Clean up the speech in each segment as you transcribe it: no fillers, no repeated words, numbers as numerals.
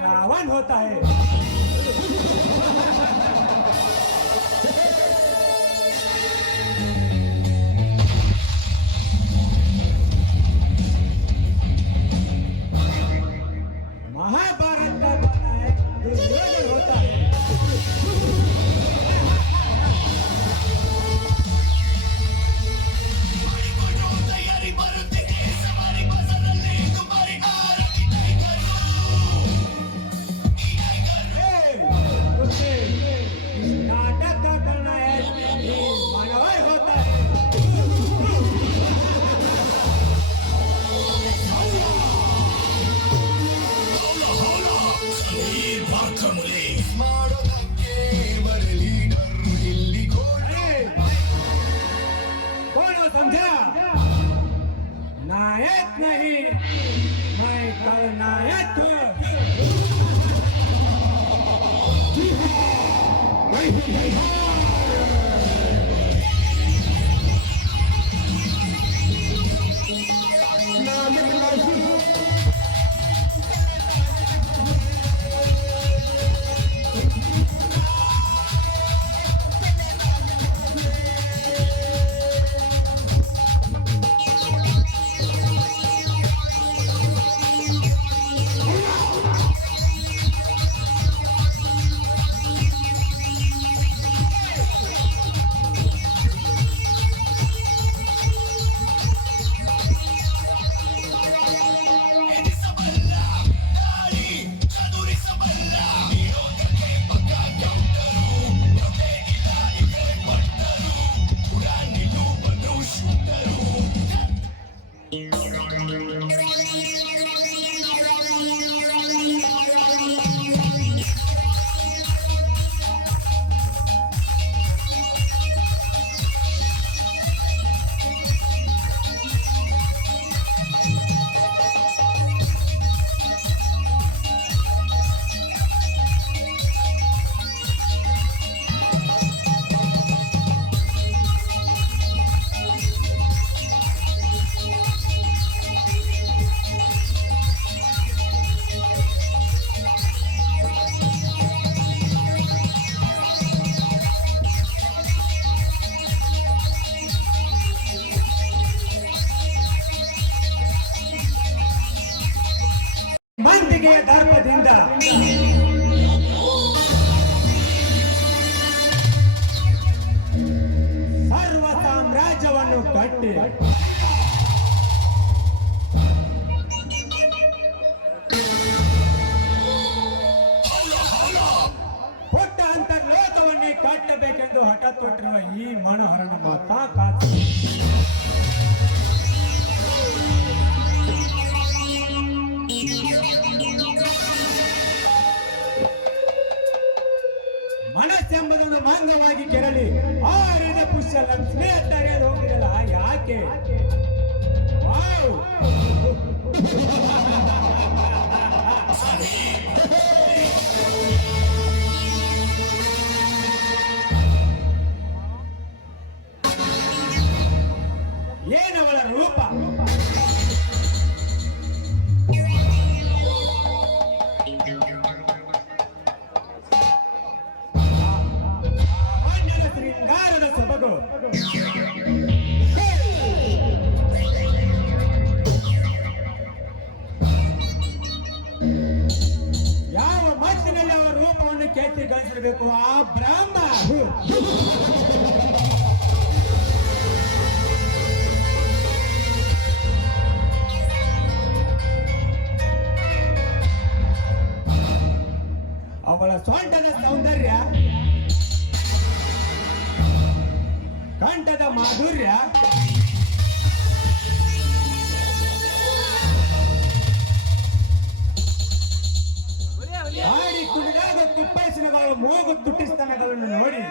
रावण होता है। महाभारत का गाना है दुर्योधन होता है। नाटक का करना है मानवर होता है। कौन समझा? नायक नहीं, मैं खलनायक हूँ। ಮಂದಿಗೆಯ ದರ್ಪದಿಂದ ಸರ್ವ ಸಾಮ್ರಾಜ್ಯವನ್ನು ಕಟ್ಟಿ ಪುಟ್ಟ ಅಂತರ್ಲೋಕವನ್ನೇ ಕಟ್ಟಬೇಕೆಂದು ಹಠ ತೊಟ್ಟಿರುವ ಈ ಮನೋಹರನ ಮಾತಾ ಕಾತು ಮನಸ್ಸೆಂಬುದನ್ನು ಮಂಗವಾಗಿ ಕೆರಳಿ ಆರಿದ ಪುಷ್ಯ ಲಕ್ಷ್ಮಿ ತರೆಯಲು ಹೋಗಿರಲ್ಲ ಯಾಕೆ? ಏನವಳ ರೂಪ? ಶೃಂಗಾರದ ಸೊಬಗು ಯಾವ ಮಟ್ಟಿನಲ್ಲಿ ಅವರ ರೂಪವನ್ನು ಕೆತ್ತಿ ಗಳಿಸಬೇಕು ಆ ಬ್ರಹ್ಮ ಅವಳ ಸೊಂಟದ ಸೌಂದರ್ಯ, ಕಂಠದ ಮಾಧುರ್ಯ, ಹಾಡಿ ಕುಣಿದಾಗ ತಿಪ್ಪೈಸಿನಗಳು ಮೂಗು ತುಟ್ಟಿಸ್ತನಗಳನ್ನು ನೋಡಿ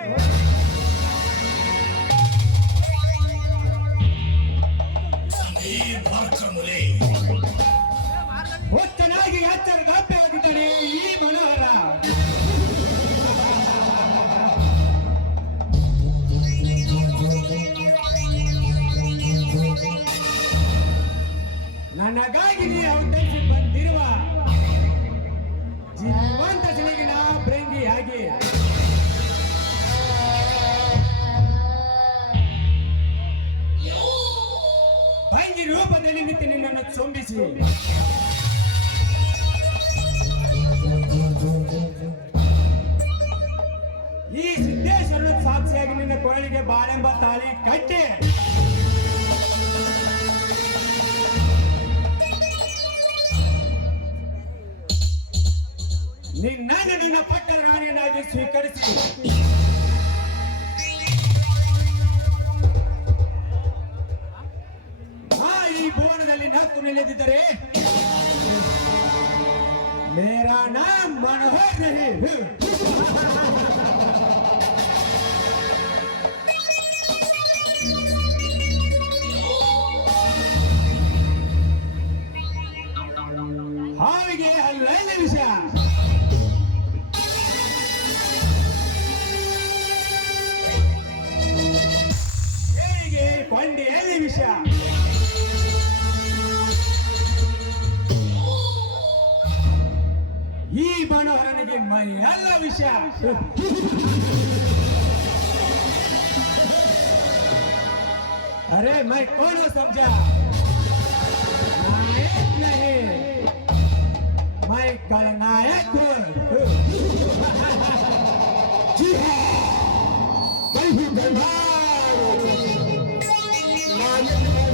ಹುಚ್ಚನಾಗಿ ಎಚ್ಚರ ಗಾಪ್ಯವಾಗಿದ್ದಾನೆ ಈ ಮನೋಹರ. ನನಗಾಗಿ ನೀ ಅವತರಿಸಿ ಬಂದಿರುವ ಚುಂಬಿಸಿ ಈ ಸಿದ್ದೇಶ್ವರನ ಸಾಕ್ಷಿಯಾಗಿ ನಿನ್ನ ಕೋಳಿಗೆ ಬಾಳೆಂಬ ತಾಳಿ ಕಟ್ಟಿ ನಿನ್ನ ಪಟ್ಟದ ರಾಣಿಯನ್ನಾಗಿ ಸ್ವೀಕರಿಸಿ ಈ ಭುವನದಲ್ಲಿ ನಕ್ಕು ನಿಲ್ಲದಿದ್ದರೆ ಮೇರಾ ನಾಮ್ ಮನೋಹರ್ ನಹಿ ಹಾವಿಗೆ ಅಲ್ಲಲ್ಲಿ ವಿಷಯ ಹೇಗೆ ಕೊಂಡಿಯಲ್ಲಿ ವಿಷಯ ಈ ಮನೋಹರನಿಗೆ ಮೈ ಅಲ್ಲ ವಿಷಯ अरे मैं कौन हूं समझा नायक नहीं मैं खलनायक हूं जी हाँ मैं हूं दरबार नायक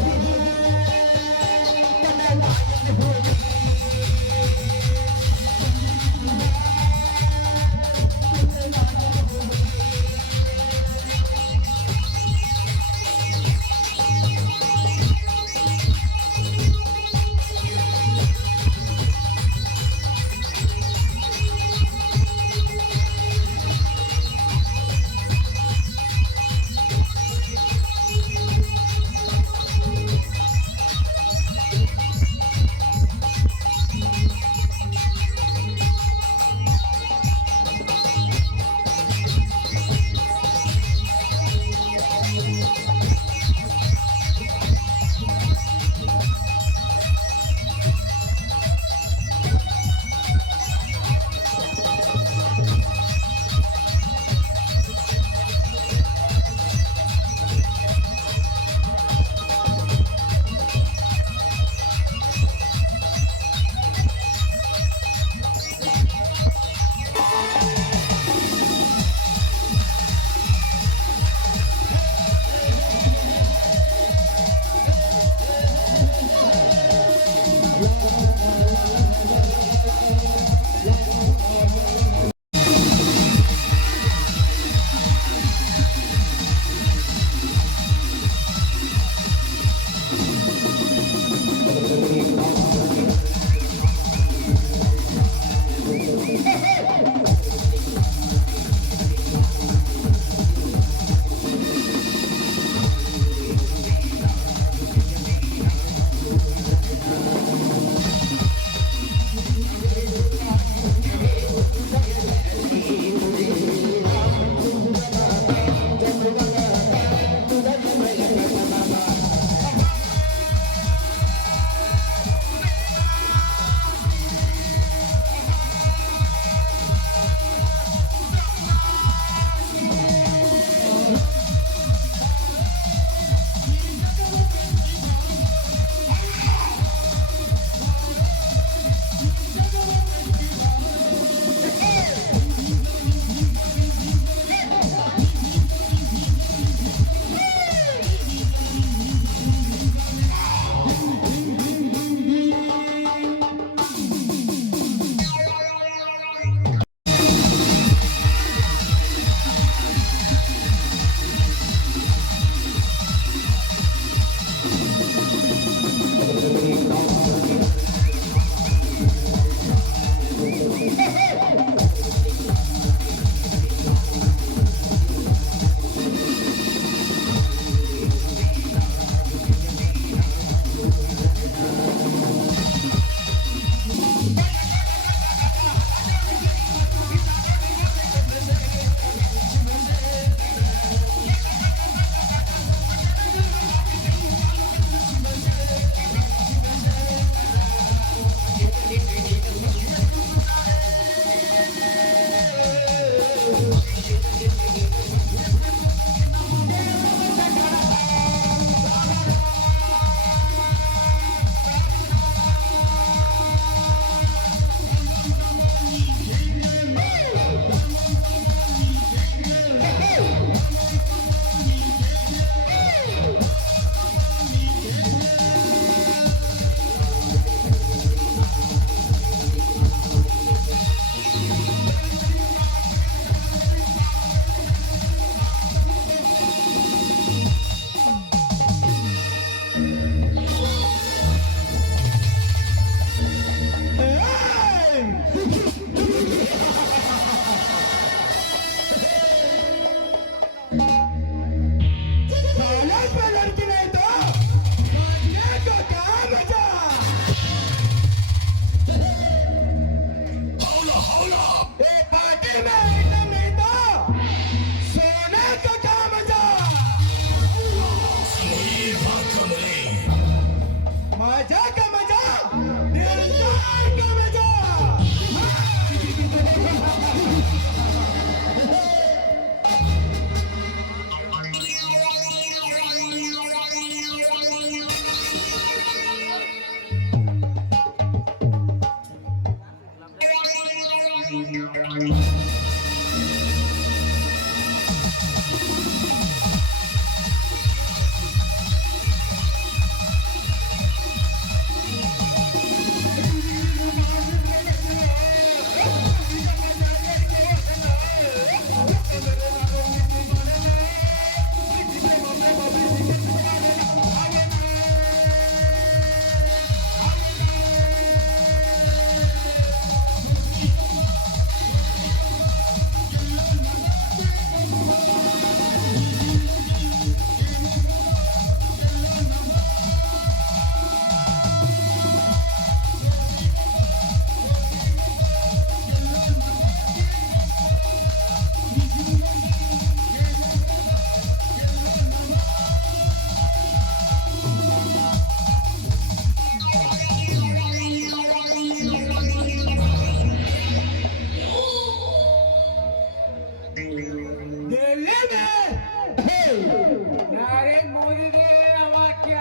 नरेंद्र मोदी के वाक्य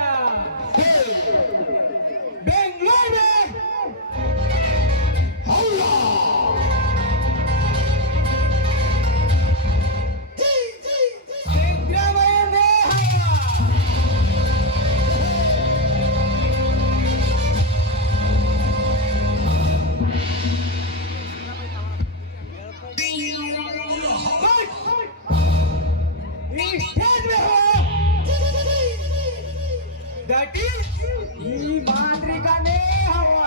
बेंगलोर that is ಈ ಮಾಂತ್ರಿಕನೇ ಹವ್ವ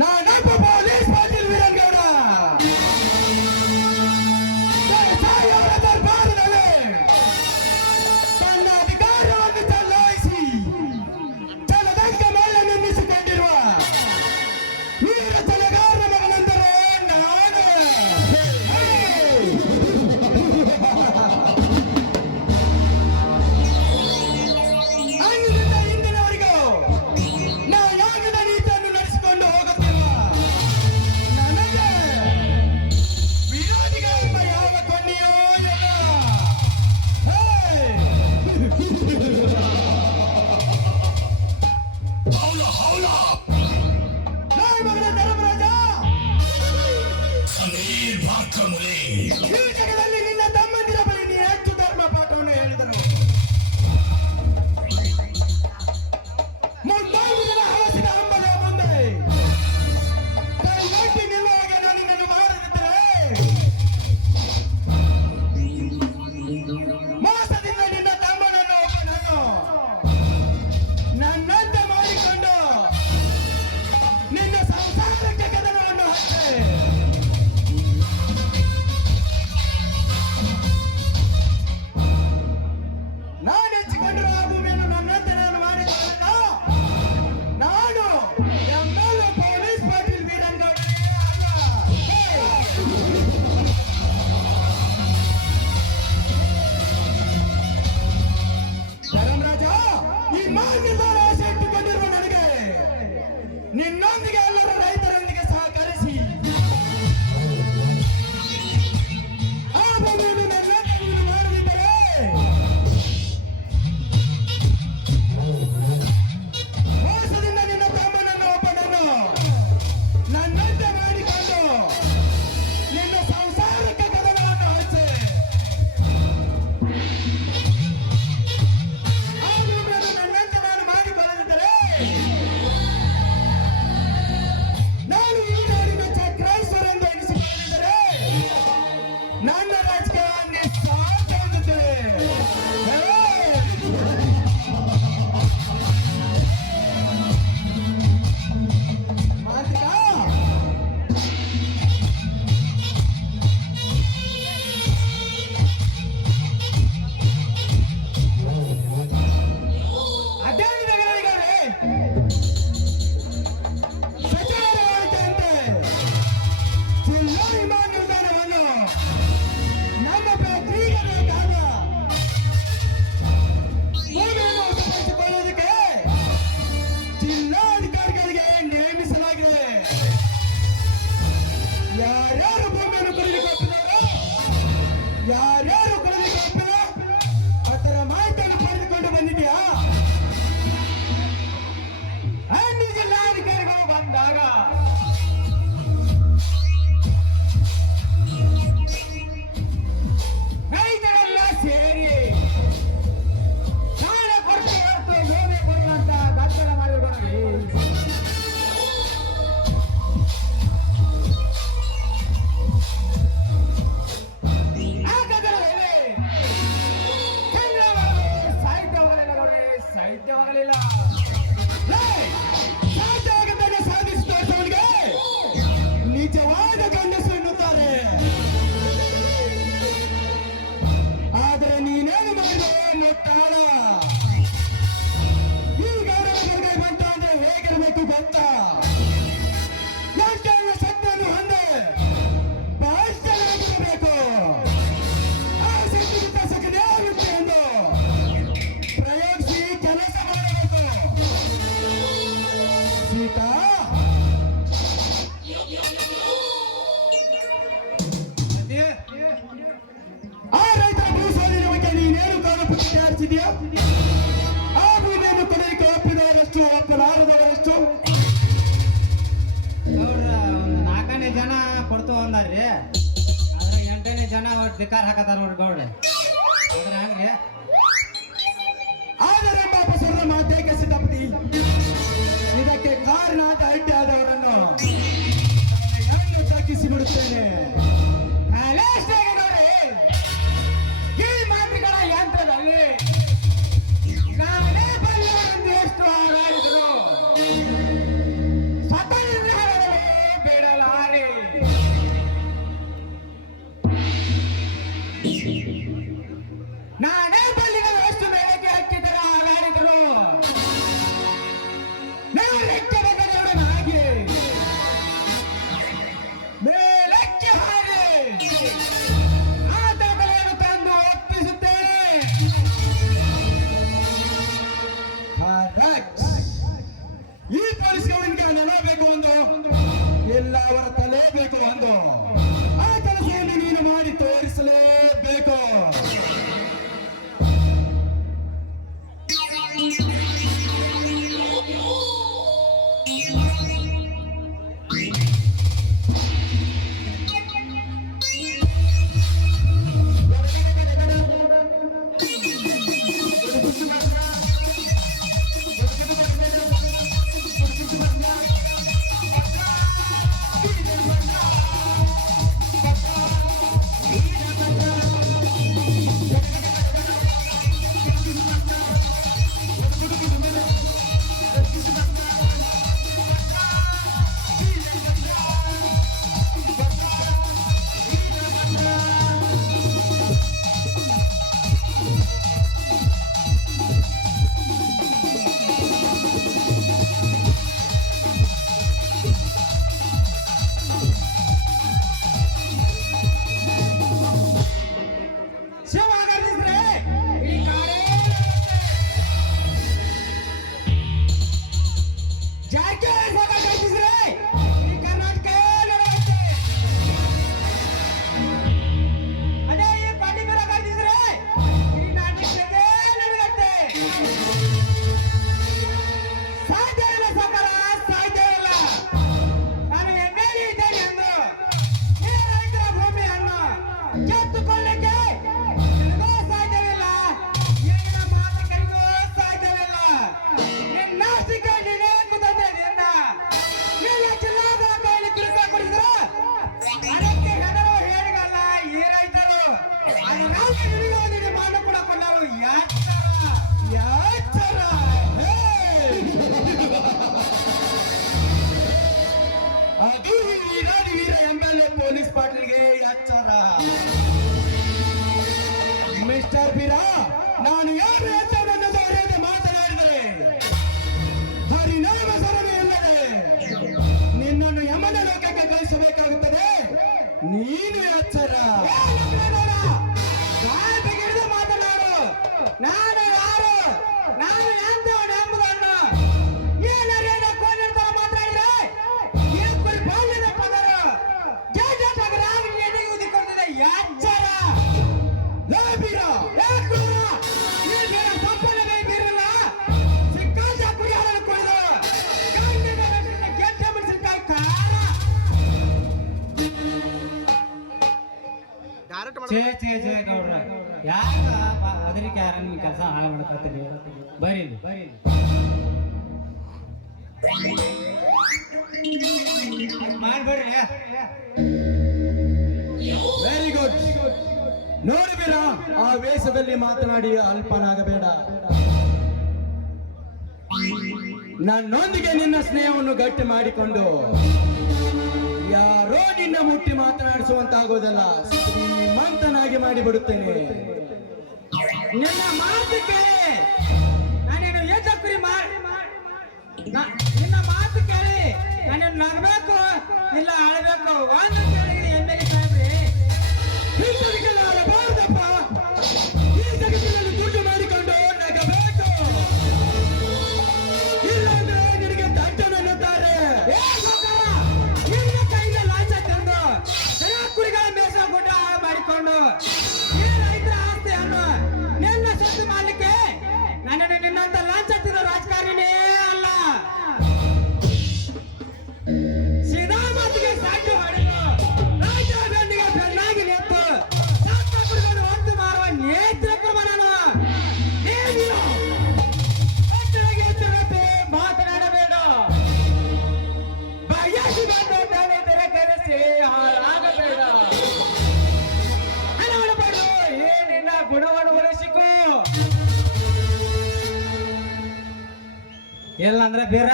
ನಾನೊಬ್ಬ ಪೊಲೀಸ್ ಪಾಟೀಲ್ ವೀರನ್ಗೌಡ ಸಾಯವರ ದರ್ಬಾರದಲ್ಲಿ ತನ್ನ ಅಧಿಕಾರವನ್ನು ಚಲಾಯಿಸಿ ಜನದಂಗ ಮೇಲೆ ನಿಲ್ಲಿಸಿಕೊಂಡಿರುವ ವೀರ ಚಲಗಾರನ ಮಗನೆಂದರೆ ನಾನು ಸಾಧ್ಯವಾಗಲಿಲ್ಲ. ಸಾಧ್ಯವಾಗದನ್ನು ಸಾಧಿಸಿ ತೋರಿಸೋನಿಗೆ ನಿಜವಾದ ಗಂಡಸು ಎನ್ನುತ್ತಾರೆ. ಆದರೆ ನೀನೇನು ಮಾಡಿದೆ ಮುಟ್ಟಾಳ. ಈ ಗೌರವಗಳಿಗೆ ಬಂತು ಅಂದ್ರೆ ಹೇಗಿರಬೇಕು ಗೊತ್ತಾ? ಲಂಚನ ಸತ್ತನ್ನು ಹೊಂದೆ ಬಾಷ್ಟನಾಗಿರಬೇಕು. ಆ ಸಿದ್ಧಿಗಿಂತ ಸಕಲೇ ಆಗುತ್ತೆ ಎಂದು ಪ್ರಯೋಗಿಸಿ ಕೆಲಸ ಮಾಡಬೇಕು. ಸೀತಾ, ಆ ರೈತರ ಭೂಸ್ವಾಧೀನ ಬಗ್ಗೆ ನೀನೇನು ಕಾನೂನು ತಯಾರಿಸಿದ್ಯಾ? ಆ ಭೂಮಿಯನ್ನು ಕೊಡಲಿಕ್ಕೆ ಒಪ್ಪಿದವರಷ್ಟು, ಒಪ್ಪಲಾರದವರಷ್ಟು? ಅವ್ರ ಒಂದು 4ನೇ ಜನ ಕೊಡ್ತು ಅಂದಾರ್ರಿ. ಆದ್ರೆ 8ನೇ ಜನ ಅವ್ರು ಧಿಕ್ಕಾರ ಹಾಕತಾರ ಅವ್ರ ಗೌಡ. ಅದ್ರ ಹಂಗ್ರಿ ಆದರೆ ಬಾಬಸರ ಮಾತೇಕೆ ಸಿದ್ಧಪಡಿ. ಇದಕ್ಕೆ ಕಾರಣ ಅಡ್ಡಿ ಆದವರನ್ನು ಹೆಣ್ಣು ತಗ್ಗಿಸಿ ಬಿಡುತ್ತೇನೆ. ಈ ಮಾತುಗಳ ಯಂತ್ರದಲ್ಲಿ ನಾನೇ ಬಲ್ಲವರೆಂದು ಎಷ್ಟು ಹಾಳಾಡಿದರು ಸ್ವತಃ ಬಿಡಲಾರೆ. ನಾನೇ ಬಲ್ಲಿನಷ್ಟು ಮೇಲಕ್ಕೆ ಹಚ್ಚಿದರೆ ಹಾಳಾಡಿದರು. ಮೇಲಕ್ಕೆ ಹಾಗೆ ಮೇಲಕ್ಕೆ ಹಾಗೆ ಆ ದಾಖಲೆಯನ್ನು ತಂದು ಒಪ್ಪಿಸುತ್ತೇನೆ. ಈ ಪೊಲೀಸ್ಗಳಿಗೆ ನನಬೇಕು ಒಂದು, ಎಲ್ಲ ಅವರ ತಲೆ ಬೇಕು ಒಂದು. ಆ ಕೆಲಸವನ್ನು ನೀನು ಮಾಡಿ ತೋರಿಸಲೇಬೇಕು. ಅದು ವೀರ MLA ಪೊಲೀಸ್ ಪಾಟೀಲ್ಗೆ ಎಚ್ಚರ. ಮಿಸ್ಟರ್ ಬೀರಾ, ನಾನು ಯಾರು ಎಚ್ಚರವನ್ನು ಅರಿಯದೆ ಮಾತನಾಡಿದರೆ ಹರಿನಾಮ ಸರಣಿ ಇಲ್ಲದೆ ನಿನ್ನನ್ನು ಯಮನ ಲೋಕಕ್ಕೆ ಕಳಿಸಬೇಕಾಗುತ್ತದೆ. ನೀನು ಎಚ್ಚರ. ಮಾತನಾಡು. ನಾನು ಯಾರು, ನಾನು ಎಂದವನು ಎಂಬುದನ್ನು ಏನರೇನ ಕೋನಿರ್ತಾರ ಮಾತಾಡಿದ್ರೆ ಬಾಲ್ಯದ ಪದರ ಜಗರಾಗಿ ನೆನೆಯುವುದಕ್ಕೊಂದಿದೆ ಎಚ್ಚರ. ಸಂಪನ್ನವೇ ಬೀರಲ್ಲ ಸಿಕ್ಕಾಂಶ ಕುಡಿಯಾರನ್ನು ಕುಡಿದು ಗೆಟ್ಟ ಮೆಣಸಿನಕಾಯಿ ಖಾರ. ಚೇ ಗೌಡ್ರ, ಯಾಕ ಅದಕ್ಕೆ ಯಾರ ನಿಮ್ ಕೆಲಸ ಹಾಳು ಮಾಡ್ಕೊತೀರಿ? ಬರೀ ಮಾಡ್ಬೇಡ್ರಿ. Very good. ನೋಡಿ ಬೀರ, ಆ ವೇಷದಲ್ಲಿ ಮಾತನಾಡಿ ಅಲ್ಪನಾಗಬೇಡ. ನನ್ನೊಂದಿಗೆ ನಿನ್ನ ಸ್ನೇಹವನ್ನು ಗಟ್ಟಿ ಮಾಡಿಕೊಂಡು ಯಾರೋ ನಿನ್ನ ಮುಟ್ಟಿ ಮಾತನಾಡಿಸುವಂತಾಗುವುದಲ್ಲ, ಶ್ರೀಮಂತನಾಗಿ ಮಾಡಿಬಿಡುತ್ತೇನೆ. ನಿನ್ನ ಮಾತು ಕೇಳಿ ನಾನೇನು ಏತಕ್ಕುರಿ ನಿನ್ನ ಮಾತು ಕೇಳಿ ನಾನೇನು ನಗಬೇಕು ಇಲ್ಲ ಅಳಬೇಕು ಒಂದು ಕೇಳಿದ್ರೆ ಎಮ್ಮೆಗೆ ಸಾಹೇಬ್ರಿ ಈ ಜಗತ್ತಿನಲ್ಲಿ ಅಳಬಾರದಪ್ಪ. ಈ ಜಗತ್ತಿನಲ್ಲಿ ದುಡ್ಡು ಮಾಡಿಕೊಂಡು ನಗಬೇಕು, ಇಲ್ಲಾಂದ್ರೆ ನಿನಗೆ ದಂಡನೆನ್ನುತ್ತಾರೆ. ನಿನ್ನ ಕೈಯಿಂದ ಲಾಂಛ ತಂದು ದನ ಕುರಿಗಳ ಮೇಸ ಗುಡ್ಡ ಹಾಳು ಮಾಡಿಕೊಂಡು ಈ ರೈತರ ಆಸ್ತಿಯನ್ನು ನಿನ್ನ ಸೊತ್ತು ಮಾಡಲಿಕ್ಕೆ ನನ್ನನ್ನು ನಿನ್ನಂತ ಲಾಂಛ ತಿನ್ನೋ ರಾಜಕಾರಣಿನೇ ಅಲ್ಲ. ಸೀದಾ ಮಾತಿಗೆ ಸಾಕು ಹೊಡೆದು ರಾಜಕಾರಣಿಗೆ ಬೆನ್ನಾಗಿ ನಿಂತು ಸತ್ತ ಕುರಿಗಳನ್ನು ಹೊತ್ತು ಮಾರುವ ನೇತೃತ್ವ ನಾನು. ನೀನು ಎತ್ತರಗೆ ಎತ್ತರಕ್ಕೆ ಮಾತನಾಡಬೇಡ. ಬಯಸಿ ಬಂದ ತಲೆದರೆ ಕರೆಸಿ ಹಾಳಾಗಬೇಡ. ಹಣವಳಬಾರ್ದು ಏನಿನ್ನ ಗುಣವನ್ನು ಉಳಿಸಿಕೋ. ಇಲ್ಲಂದ್ರೆ ಬೀರ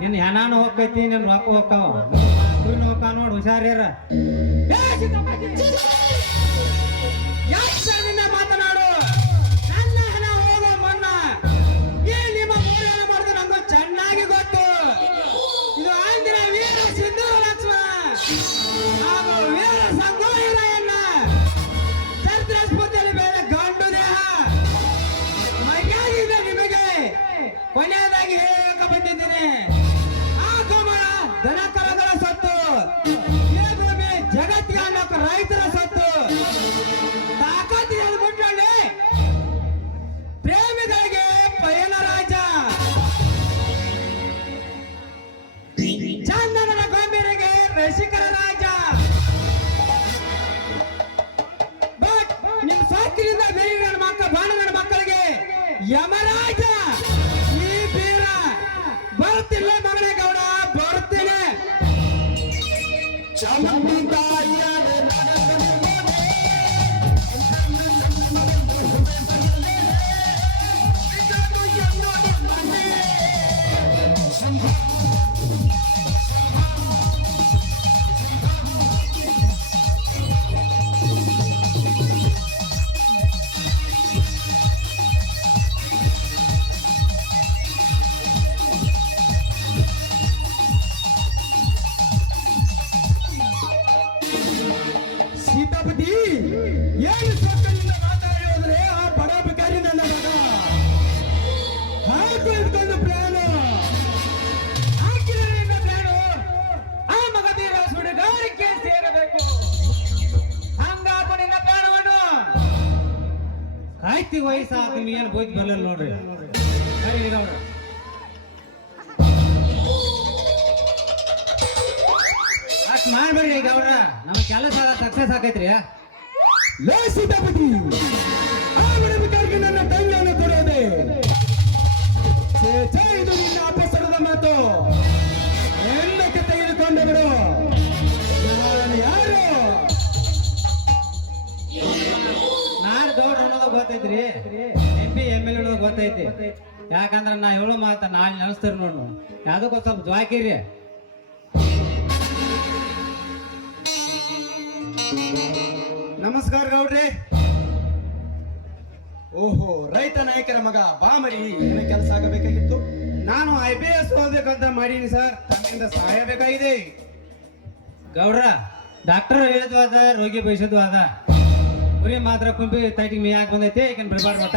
ನಿನ್ನ ಹೆಣಾನು ಹೋಗ್ತೈತಿ, ನಿನ್ನ ರೊಕ್ಕ ಹೋಗ್ತಾವ, ಕುರಿನ ಹೋಗ್ತಾವ ನೋಡಿ, ಹುಷಾರಿರ. ಯಾಕೆ ನಿನ್ನ ಮಾತನಾಡು? ನನ್ನ ಹಣ ಹೋಗೋ ಮುನ್ನ ಈ ನಿಮ್ಮ ಮೂರನ ಮಾಡಿದ್ರೆ ನಂಗೂ ಚೆನ್ನಾಗಿ ಗೊತ್ತು. ಇದು ಆಂಧ್ರ ವೀರ ಸಿಂಧು ಲಕ್ಷ್ಮಣ ಹಾಗೂ ವೀರ ಸಂಗೋಹಿರಾಯಣ್ಣ ಚರಿತ್ರ ಸ್ಫೂರ್ತಿಯಲ್ಲಿ ಬೇರೆ ಗಂಡು ದೇಹ. ಮರ್ಯಾದೆಯಿಂದ ನಿಮಗೆ ಕೊನೆಯದಾಗಿ ಹೇಳಕ್ಕೆ ಬಂದಿದ್ದೀನಿ. ಆ ಗೋಮಳ ದನ ಕರಗಳ ಸೊತ್ತು, ಈ ಭೂಮಿ ಜಗತ್ತಿಗೆ ಅನ್ನೋಕೆ ರೈತರ ಸೊತ್ತು. ತಾಕತ್ತಿನ ಮುಟ್ಟಲ್ಲಿ ಪ್ರೇಮಿಗಳಿಗೆ ಪಯಣ ರಾಜ, ಚಂದನದ ಗೊಂಬೆರಿಗೆ ರಸಿಕರ ರಾಜ. ಬಟ್ ನಿಮ್ ಸೊಕ್ಕಿನಿಂದ ಬೇರೆ ನನ್ನ ಮಕ್ಕಳ ಬಾಣನ ಮಕ್ಕಳಿಗೆ ಯಮರಾಜ. ಈ ಬೀರ ಬರ್ತಿಲ್ಲ ಮಗನೇ ಗೌಡ, ಬರ್ತೀನಿ. ಸೀತಾಪತಿ, ಏನು ಸೊಕ್ಕನಿಂದ ಮಾತಾಡಿ ಹೋದ್ರೆ ಆ ಬಡ ಬಿಕಾರಿ ನನ್ನ ಮಗ ಹಾಕು ಇಟ್ಕೊಂಡು ಪ್ಲಾನು ಹಾಕಿದರೆ ನಿನ್ನ ಪ್ಲಾನು ಆ ಮಗ ಬೀರ ಸುಡುಗಾರಿಕೆ ಸೇರಬೇಕು. ಹಂಗಾಕು ನಿನ್ನ ಪ್ಲಾನವನ್ನು. ಆಯ್ತಿ ವಯಸ್ಸಾತು, ನೀ ಏನು ಬೋಯ್ತು ಬರಲಿಲ್ಲ ನೋಡ್ರಿ. ಸರಿ ಗೌಡ್ರ, ಅಷ್ಟು ಮಾಡ್ಬೇಡ್ರಿ ಗೌಡ್ರ, ನಮ್ಮ ಕೆಲಸ ಸಕ್ಸಸ್ ಆಕೈತ್ರಿ. ಲೇ ಸೀತಾಪತಿ, ಆ ಬಡ ಬಿಕಾರಿಗೆ ನನ್ನ ತಂಗಿಯನ್ನು ಕೊಡೋದೆ ಛೇ, ಇದು ನಿನ್ನ ಅಪಸರದ ಮಾತು. ಎಂದಕ್ಕೆ ತೆಗೆದುಕೊಂಡು ಬಿಡು. ನಾನು ಯಾರು? ನಾಳೆ ಗೌಡ್ರ ಅನ್ನೋದು ಗೊತ್ತೈತ್ರಿ, MP ML ಅನ್ನೋದು ಗೊತ್ತೈತಿ. ಯಾಕಂದ್ರೆ ನಾ ಹೇಳೋ ಮಾತ ನಾಳೆ ನೆನೆಸ್ತೀರಿ ನೋಡು, ಯಾವ್ದಕ್ಕೂ ಸ್ವಲ್ಪ ಜ್ವಾಕಿರಿ. ನಮಸ್ಕಾರ ಗೌಡ್ರಿ. ಓಹೋ, ರೈತ ನಾಯಕರ ಮಗ ಬಾಮರಿ, ಏನ ಕೆಲಸ ಆಗಬೇಕಾಗಿತ್ತು? ನಾನು IPS ಓದಬೇಕಂತ ಮಾಡೀನಿ ಸರ್, ತಮ್ಮಿಂದ ಸಹಾಯ ಬೇಕಾಗಿದೆ. ಗೌಡ್ರ, ಡಾಕ್ಟರ್ ಹೇಳಿದ್ವು ಅದ, ರೋಗಿ ಬಯಸೋದು ಅದ. ಕುರಿ ಮಾತ್ರ ಕುಂಪಿ ತೈಟಿಗೆ ಮೇ ಯಾಕೆ ಬಂದೈತಿ, ಈಗಿನ ಬಿಡಬಾರ್ದು ಮಟ.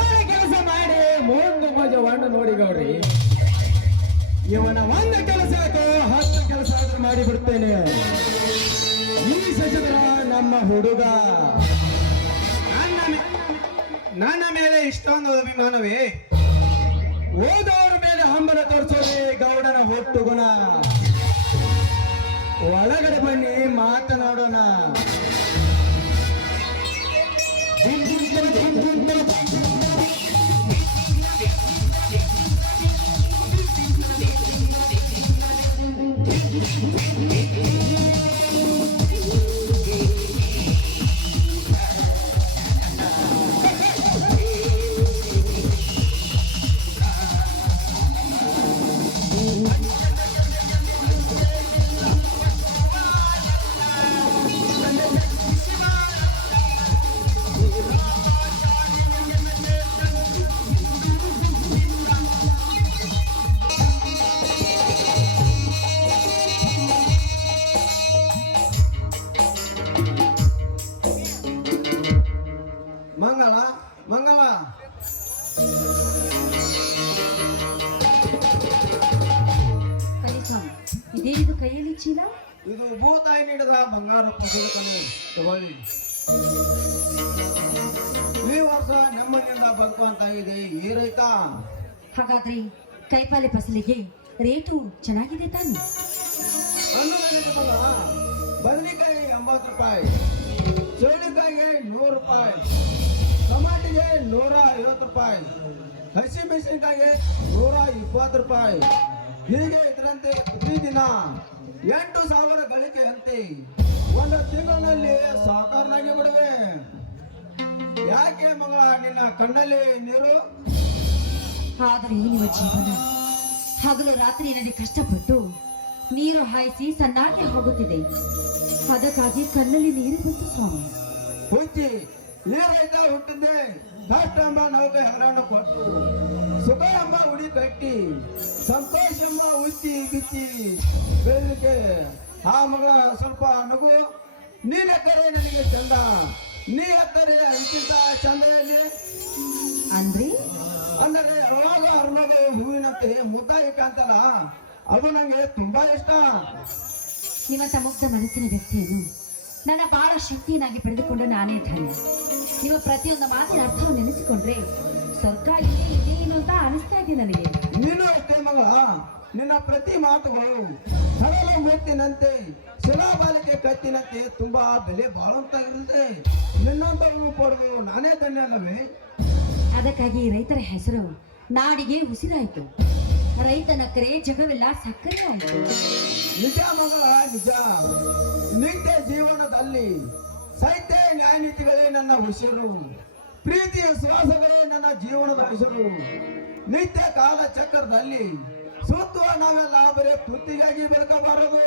ಏನೇ ಕೆಲಸ ಮಾಡಿ ಮುಂದೆ ಮಜವನ್ನು ನೋಡಿ ಗೌಡ್ರಿ. ಇವನ ಒಂದು ಕೆಲಸ 10 ಕೆಲಸ ಆದ್ರೂ ಮಾಡಿ ಬಿಡ್ತೇನೆ. ಈ ಸಚಿವರ ನಮ್ಮ ಹುಡುಗ ನನ್ನ ಮೇಲೆ ಇಷ್ಟೊಂದು ಅಭಿಮಾನವೇ? ಓದೋರ ಮೇಲೆ ಹಂಬಲ ತೋರಿಸೋದೇ ಗೌಡನ ಹುಟ್ಟು ಗುಣ. ಒಳಗಡೆ ಬನ್ನಿ, ಮಾತನಾಡೋಣ. ಇದೇನಿದು ಕೈಯಲ್ಲಿ ಚೀಲ? ಇದು ಭೂತಾಯಿ ನೀಡಿದ ಬಂಗಾರ ಪಸದ ಕಲೆ ತಗೊಳ್ಳಿ. ಈ ವರ್ಷ ನೆಮ್ಮದಿಯಿಂದ ಬದುಕುವಂತಾಗಿದೆ ಈ ರೈತ. ಹಾಗಾದ್ರೆ ಕೈಪಾಲೆ ಫಸಲಿಗೆ ರೇಟು ಚೆನ್ನಾಗಿದೆ ತಾನೆ? ಬದನೆಕಾಯಿ 80 ರೂಪಾಯಿ, ಚೌಳಿಕಾಯಿಗೆ 100 ರೂಪಾಯಿ, ಟಮಾಟಿಗೆ 150 ರೂಪಾಯಿ, ಹಸಿ ಮೆಣಸಿನಕಾಯಿಗೆ 120 ರೂಪಾಯಿ. ಹೀಗೆ ಇದರಂತೆ ಪ್ರತಿದಿನ 8,000 ಗಳಿಕೆ ಅಂತೆ ಒಂದು ತಿಂಗಳಿನಲ್ಲಿ ಸಾಕಾರನಾಗಿ ಬಿಡುವೆ. ಯಾಕೆ ಮಗಳ ನಿನ್ನ ಕಣ್ಣಲ್ಲಿ ನೀರು? ಆದರೆ ನಿಮ್ಮ ಜೀವನ ಹಗಲು ರಾತ್ರಿ ನನಗೆ ಕಷ್ಟಪಟ್ಟು ನೀರು ಹಾಯಿಸಿ ಸಣ್ಣಾಗಿ ಹೋಗುತ್ತಿದೆ. ಅದಕ್ಕಾಗಿ ಕಣ್ಣಲ್ಲಿ ನೀರು ಬಂತು ಸ್ವಾಮಿ. ಹುಚ್ಚಿ, ಈ ರೈತ ಹುಟ್ಟಿದ್ದೆ ಕಷ್ಟ ಎಂಬ ನೌಕೆ ಹಗರನ್ನು ಕೊಟ್ಟು, ಸುಖ ಎಂಬ ಉಡಿ ಕಟ್ಟಿ, ಸಂತೋಷ ಎಂಬ ಉಚ್ಚಿ ಬಿಚ್ಚಿ ಬೆಳಲಿಕ್ಕೆ. ಆ ಮಗಳ ಸ್ವಲ್ಪ ನಗು. ನೀನೆಕ್ಕರೆ ನನಗೆ ಚಂದ, ನೀ ಎತ್ತರೆ ಅದಕ್ಕಿಂತ ಚಂದೆಯಲ್ಲಿ ಅಂದ್ರೆ ಅಂದರೆ ಅವಾಗ ಅರುಣದು ಹೂವಿನಂತೆ ಮುದ್ದಾಗಿ ಕಾಂತಲ್ಲ, ಅದು ನಂಗೆ ತುಂಬಾ ಇಷ್ಟ. ನಿಮ್ಮಂತ ಮುಗ್ಧ ಮನಸ್ಸಿನ ವ್ಯಕ್ತಿಯನ್ನು ನನ್ನ ಬಾಳ ಶಕ್ತಿಯನ್ನಾಗಿ ಪಡೆದುಕೊಂಡು ನಾನೇ ಧನ್ಯ. ನಿಮ್ಮ ಪ್ರತಿಯೊಂದು ಮಾತಿನ ಅರ್ಥವನ್ನು ನೆನೆಸಿಕೊಂಡ್ರೆ ಸ್ವರ್ಗ ಇಲ್ಲೇ ಇದೇನು ಅಂತ ಅನಿಸ್ತಾ ಇದೆ ನನಗೆ. ನೀನು ಅಷ್ಟೇ ಮಗಳ, ನಿನ್ನ ಪ್ರತಿ ಮಾತುಗಳು ಸರಳ ಮೂರ್ತಿನಂತೆ, ಶಿಲಾಬಾಲಿಕೆ ಕತ್ತಿನಂತೆ ತುಂಬಾ ಬೆಲೆ ಬಾಳುವಂತಾಗಿರುತ್ತೆ. ನಿನ್ನಂತವನ್ನು ಪಡೆದು ನಾನೇ ಧನ್ಯ ಅಲ್ಲವೇ? ಅದಕ್ಕಾಗಿ ರೈತರ ಹೆಸರು ನಾಡಿಗೆ ಉಸಿರಾಯಿತು. ರೈತನ ಕರೆ ಜಗವೆಲ್ಲ ಸಕ್ಕರೆ ಆಯಿತು. ನಿಜ ಮಗಳ ನಿಜ. ನಿತ್ಯ ಜೀವನದಲ್ಲಿ ಸಾಹಿತ್ಯ ನ್ಯಾಯ ನೀತಿಗಳೇ ನನ್ನ ಉಸಿರು, ಪ್ರೀತಿ ವಿಶ್ವಾಸಗಳೇ ನನ್ನ ಜೀವನದ ಹೆಸರು. ನಿತ್ಯ ಕಾಲ ಚಕ್ರದಲ್ಲಿ ಸುತ್ತುವ ನಾವೆಲ್ಲ ಬರೀ ತುತ್ತಿಗಾಗಿ ಬದುಕಬಾರದು.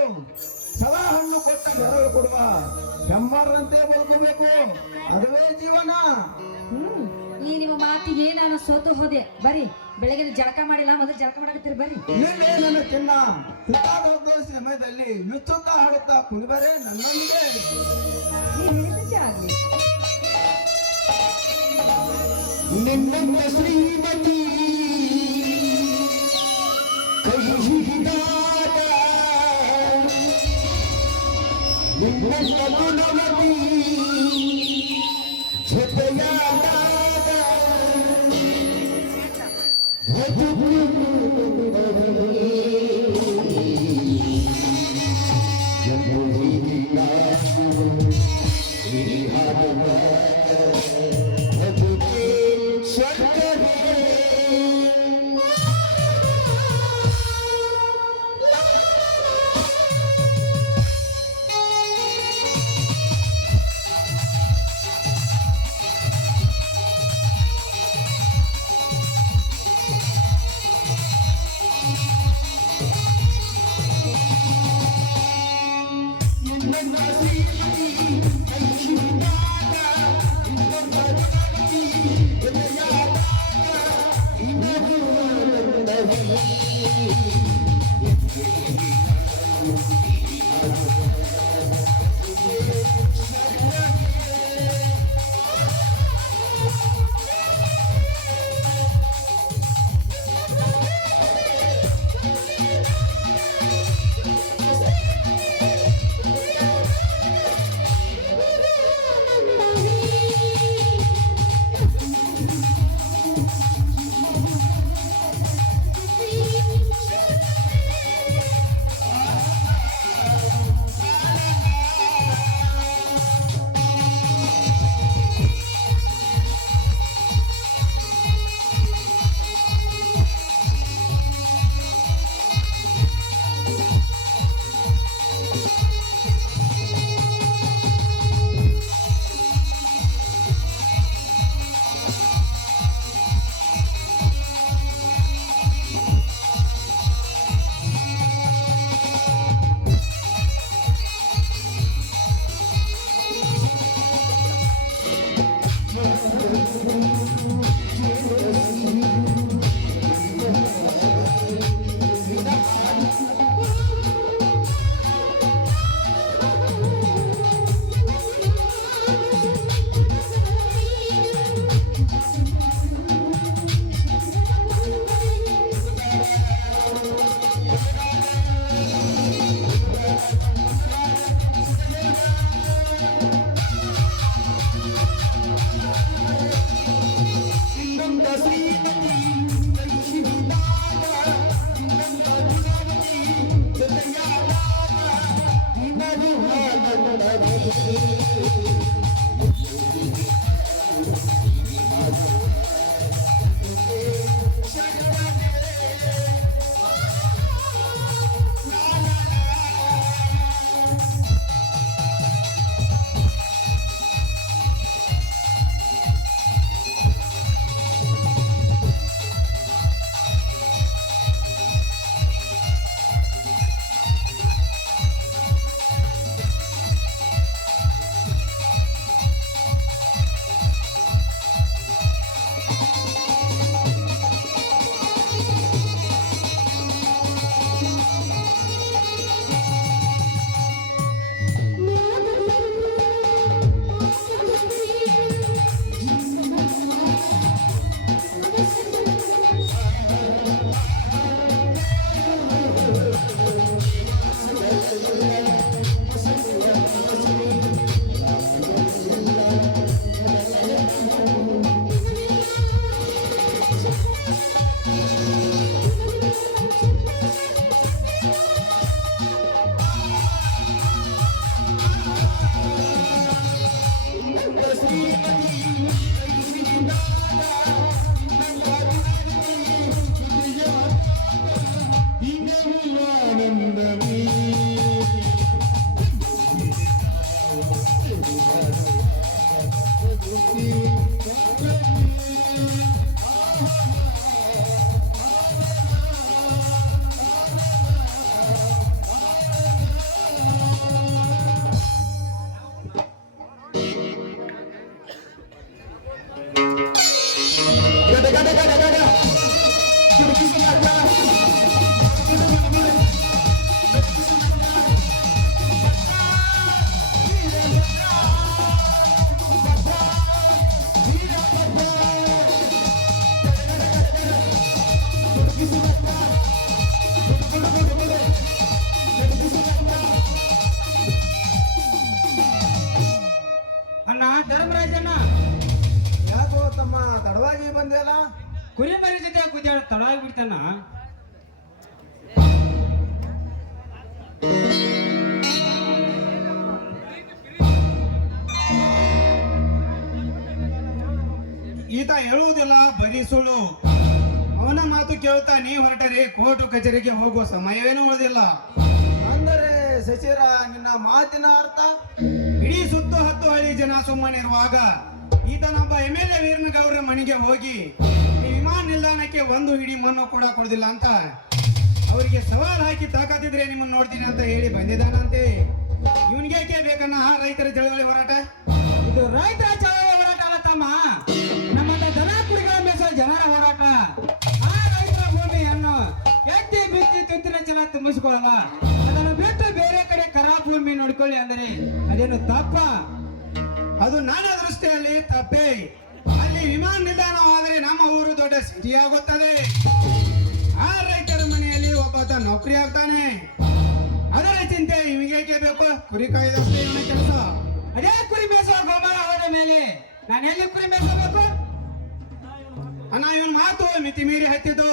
ಸದಾ ಹಣ್ಣು ಕೊಟ್ಟ ನೆರಳು ಕೊಡುವ ಹೆಮ್ಮರಂತೆ ಬದುಕಬೇಕು, ಅದುವೇ ಜೀವನ. ಈ ನಿಮ್ಮ ಮಾತಿಗೆ ನಾನು ಸೋತು ಹೋದೆ. ಬರ್ರಿ, ಬೆಳಗ್ಗೆ ಜಳಕ ಮಾಡಿಲ್ಲ, ಮೊದಲು ಜಳಕ ಮಾಡಕತ್ತೀರಿ ಬರ್ರಿ. ನಿನ್ನೆ ನನ್ನ ಚಿನ್ನ ಹಿತಾದ ಸಮಯದಲ್ಲಿ ಮಿಚ್ಚುತ್ತಾ ಹಾಡುತ್ತಾ ಕುಣಿಬರೆ ನನ್ನೊಂದಿಗೆ. ನೀವ್ ಹೇಳಿದಂತೆ ಆಗ್ಲಿ. ನಿನ್ನ ಶ್ರೀಮತಿ ಕೈ ಹಿಡಿದಾಗ, ನಿನ್ನ ಗುಣವತಿ ಜೊತೆಯಾದಾಗ, ಅಣ್ಣ ಧರ್ಮರಾಜಣ್ಣ, ಯಾಕೋ ತಮ್ಮ ತಡವಾಗಿ ಬಂದೆಲ್ಲ? ಕುರಿ ಮರಿ ಜೊತೆ ಕುದಿಯಾಡ ತಡವಾಗಿ ಬಿಡ್ತಾನ. ಈತ ಹೇಳುವುದಿಲ್ಲ, ಬರೀ ಸುಳ್ಳು. ಅವನ ಮಾತು ಕೇಳ್ತಾ ನೀ ಹೊರಟರೆ ಕೋರ್ಟು ಕಚೇರಿಗೆ ಹೋಗುವ ಸಮಯವೇನೂ ಉಳಿದಿಲ್ಲ. ಅಂದರೆ ಶಶಿರ ನಿನ್ನ ಮಾತಿನ ಅರ್ಥ? ಇಡೀ ಸುತ್ತು 10 ಹಳ್ಳಿ ಜನ ಸುಮ್ಮನಿರುವಾಗ ಈತನೊಬ್ಬ MLA ವೀರನಗೌಡರ ಮನೆಗೆ ಹೋಗಿ ಈ ವಿಮಾನ ನಿಲ್ದಾಣಕ್ಕೆ ಒಂದು ಹಿಡಿ ಮಣ್ಣು ಕೂಡ ಕೊಡುದಿಲ್ಲ ಅಂತ ಅವರಿಗೆ ಸವಾಲ್ ಹಾಕಿ ತಾಕತ್ತಿದ್ರೆ ನಿಮ್ಮನ್ನು ನೋಡ್ತೀನಿ ಅಂತ ಹೇಳಿ ಬಂದಿದ್ದಾನಂತೆ. ಇವನಿಗೇಕೆ ಬೇಕನ್ನ ರೈತರ ಚಳವಳಿ ಹೋರಾಟ? ಇದು ರೈತರ ಚಳವಳಿ ಹೋರಾಟ ಅಲ್ಲ ತಮ್ಮ, ನಮ್ಮಂತ ದನ ಕುರಿಗಳ ಮೇಸೋ ಜನರ ಹೋರಾಟ. ಆ ರೈತರ ಭೂಮಿಯನ್ನು ಎತ್ತಿ ಬಿತ್ತಿ ತುತ್ತಿನ ಚಲ ತುಂಬಿಸಿಕೊಳ್ಳಲ್ಲ, ಅದನ್ನು ಬಿಟ್ಟು ಬೇರೆ ಕಡೆ ಕರಾ ಭೂಮಿ ನೋಡ್ಕೊಳ್ಳಿ ಅಂದರೆ ಅದೇನು ತಪ್ಪ? ಅದು ನನ್ನ ದೃಷ್ಟಿಯಲ್ಲಿ ತಪ್ಪೇ. ಅಲ್ಲಿ ವಿಮಾನ ನಿಲ್ದಾಣವಾದರೆ ನಮ್ಮ ಊರು ದೊಡ್ಡ ಸಿಟಿ ಆಗುತ್ತದೆ. ಆ ರೈತರ ಮನೆಯಲ್ಲಿ ಒಬ್ಬ ನೌಕರಿ ಆಗ್ತಾನೆ. ಅದರ ಚಿಂತೆ ಇವಿಗೇಕೆ ಬೇಕು? ಕುರಿ ಕಾಯ್ದಷ್ಟೇ ಇವನ ಕೆಲಸ. ಅದೇ ಕುರಿ ಮೇಸೋ ಗೋಮಾಳ ಹೋದ ಮೇಲೆ ನಾನು ಎಲ್ಲಿ ಕುರಿ ಮೇಸಬೇಕು? ಅಣ್ಣ, ಇವನ್ ಮಾತು ಮಿತಿ ಮೀರಿ ಹತ್ತಿದ್ದು.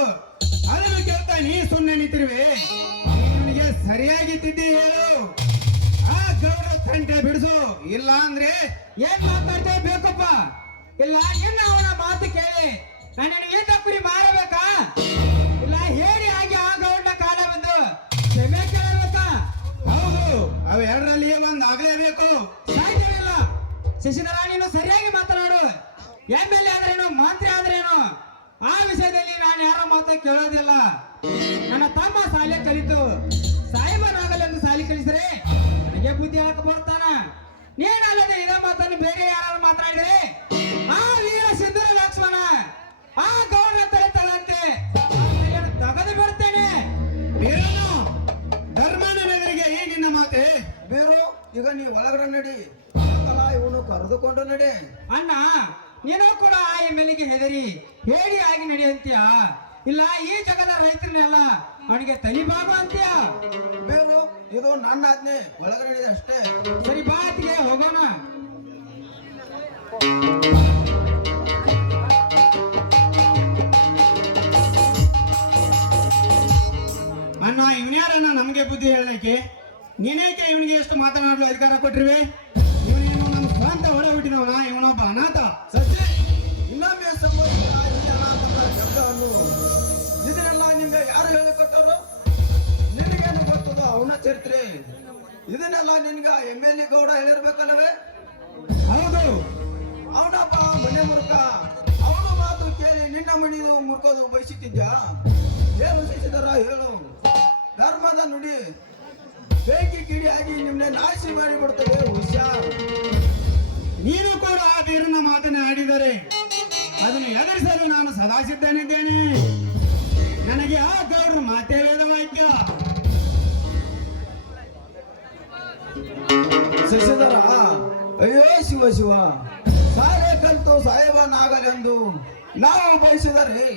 ಅದನ್ನು ಕೇಳ್ತಾ ನೀ ಸುಮ್ಮನೆ ನಿಂತಿರುವೆ. ಇವನಿಗೆ ಸರಿಯಾಗಿ ತಿದ್ದಿ ಹೇಳು. ಆ ಗೌಡ ತಂಟೆ ಬಿಡಿಸು, ಇಲ್ಲ ಅಂದ್ರೆ ಏನ್ ಮಾತಾಡ್ತೇ ಬೇಕಪ್ಪ? ಇಲ್ಲ ಇನ್ನು ಅವನ ಮಾತು ಕೇಳಿ ನಾನು ಈತ ಕುರಿ ಮಾರಬೇಕಾ? ಇಲ್ಲ ಹೇಳಿ ಹಾಗೆ ಆ ಗೌಡ್ನ ಕಾಲ ಬಂದು ಕ್ಷಮೆ ಕೇಳಬೇಕಾ? ಹೌದು, ಅವೆರಡರಲ್ಲಿಯೇ ಒಂದ್ ಆಗ್ಲೇಬೇಕು. ಸಾಧ್ಯವಿಲ್ಲ. ಶಶಿಧರ, ನೀನು ಸರಿಯಾಗಿ ಮಾತನಾಡು. MLA ಆದ್ರೇನು, ಮಂತ್ರಿ ಆದ್ರೇನು, ಆ ವಿಷಯದಲ್ಲಿ ನಾನು ಯಾರ ಮಾತ ಕೇಳೋದಿಲ್ಲ. ನನ್ನ ತಮ್ಮ ಶಾಲೆ ಕಲಿತು ಸಾಯಿಬನಾಗಲೆಂದು ಶಾಲೆ ಕಲಿಸಿದ್ರೆ ನನಗೆ ಬುದ್ಧಿ ಹೇಳಕ್ ಬರ್ತಾನ. ನೀನಲ್ಲದೆ ಇದ ಮಾತನ್ನು ಬೇರೆ ಯಾರು ಮಾತಾಡಿದ್ರೆ ಆ ವೀರ ಸಿಂಧೂರ ಲಕ್ಷ್ಮಣ ಆ ಗೌಡ ತಲೆ ತಳಂತೆ ತಗದು ಬಿಡ್ತೇನೆ. ಬೇರೇನು ಧರ್ಮನ ಎದುರಿಗೆ ಈ ನಿನ್ನ ಮಾತೆ? ಬೇರು, ಈಗ ನೀ ಒಳಗಡೆ ನಡಿ, ಇವನು ಕರೆದುಕೊಂಡು ನಡಿ. ಅಣ್ಣ, ನೀನು ಕೂಡ ಆ MLAಗೆ ಹೆದರಿ ಹೇಳಿ ಆಗಿ ನಡೆಯಂತೀಯ? ಇಲ್ಲ ಈ ಜಗದ ರೈತರನ್ನೆಲ್ಲ ಅವನಿಗೆ ತಲಿಬಾಬ ಅಂತೀಯ? ಬೇರು, ಇದು ನನ್ನ ಆಜ್ಞೆ, ಒಳಗಡೆ ನಡಿ ಅಷ್ಟೇ. ಸರಿ ಬಾ, ಅತ್ತಿಗೆ ಹೋಗೋಣ. ಅಣ್ಣ, ಇವನ್ಯಾರನ್ನ ನಮಗೆ ಬುದ್ಧಿ ಹೇಳಕ್ಕೆ? ನೀನೇಕೆ ಇವನಿಗೆ ಎಷ್ಟು ಮಾತನಾಡಲು ಅಧಿಕಾರ ಕೊಟ್ಟಿರುವೆ? ಇವನೇನು ನಮ್ಮ ಸ್ವಂತ ಹೊಳೆ ಹುಟ್ಟಿದವನ? ಇವನೊಬ್ಬ ಅನಾಥ. ಸಜ್ಜೆ ಇನ್ನೊಮ್ಮೆ ಸಂಬಂಧ ಶಬ್ದವನ್ನು ಇದನ್ನೆಲ್ಲ ನಿಮ್ಗೆ ಯಾರು ಹೇಳಿಕೊಟ್ಟರು? ನಿನಗೇನು ಗೊತ್ತದೋ ಅವನ ಚರಿತ್ರೆ? ಇದನ್ನೆಲ್ಲ ನಿನ್ಗ MLA ಗೌಡ ಹೇಳಿರ್ಬೇಕಲ್ಲವೇ? ಹೌದು, ಅವನಪ್ಪ ಮನೆ ಮುರುಕ. ಅವನ ಮಾತು ಕೇಳಿ ನಿನ್ನ ಮಣಿದು ಮುರ್ಕೋದು ಬಯಸುತ್ತಿದ್ಯಾ? ಏನು ಶಶಿಧರ ಹೇಳು. ಧರ್ಮದ ನುಡಿ ಬೆಂಕಿ ಕಿಡಿಯಾಗಿ ನಿಮ್ಮನ್ನೇ ನಾಶಿ ಮಾಡಿಬಿಡ್ತದೆ. ಹುಷಾರ್. ನೀನು ಕೂಡ ಆ ವೀರನ ಮಾತನ್ನು ಆಡಿದರೆ ಅದನ್ನು ಎದುರಿಸಲು ನಾನು ಸದಾ ಸಿದ್ಧನಿದ್ದೇನೆ. ನನಗೆ ಆ ಗೌಡ್ರ ಮಾತೇ ವೇದವಾಕ್ಯ. ಶಶಿಧರ, ಅಯ್ಯೋ ಶಿವ ಶಿವ, ಸಾರೆ ಕಲ್ತು ಸಾಹೇಬನಾಗಲೆಂದು ನಾವು ಬಯಸಿದರೆ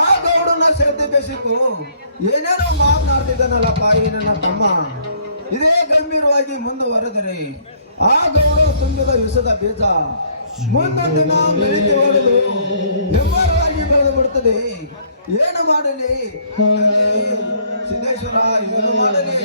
ಆ ಗೌಡನ ಶ್ರದ್ಧೆ ಬೇಸಿಕು ಏನೇನೋ ಮಾತನಾಡ್ತಿದ್ದಾನಲ್ಲಪ್ಪ ಈ ನನ್ನ ತಮ್ಮ. ಇದೇ ಗಂಭೀರವಾಗಿ ಮುಂದುವರೆದರೆ ಆ ಗೌಡ ತುಂಬಿದ ವಿಷದ ಬೀಜ ಮುಂದೊಂದು ದಿನ ಬೆಳಿಗ್ಗೆ ಹೊಡೆದು ಹೆಬ್ಬಾರವಾಗಿ ಬೆಳೆದು ಬಿಡುತ್ತದೆ. ಏನು ಮಾಡಲಿ ಸಿದ್ದೇಶ್ವರ, ಏನು ಮಾಡಲಿ?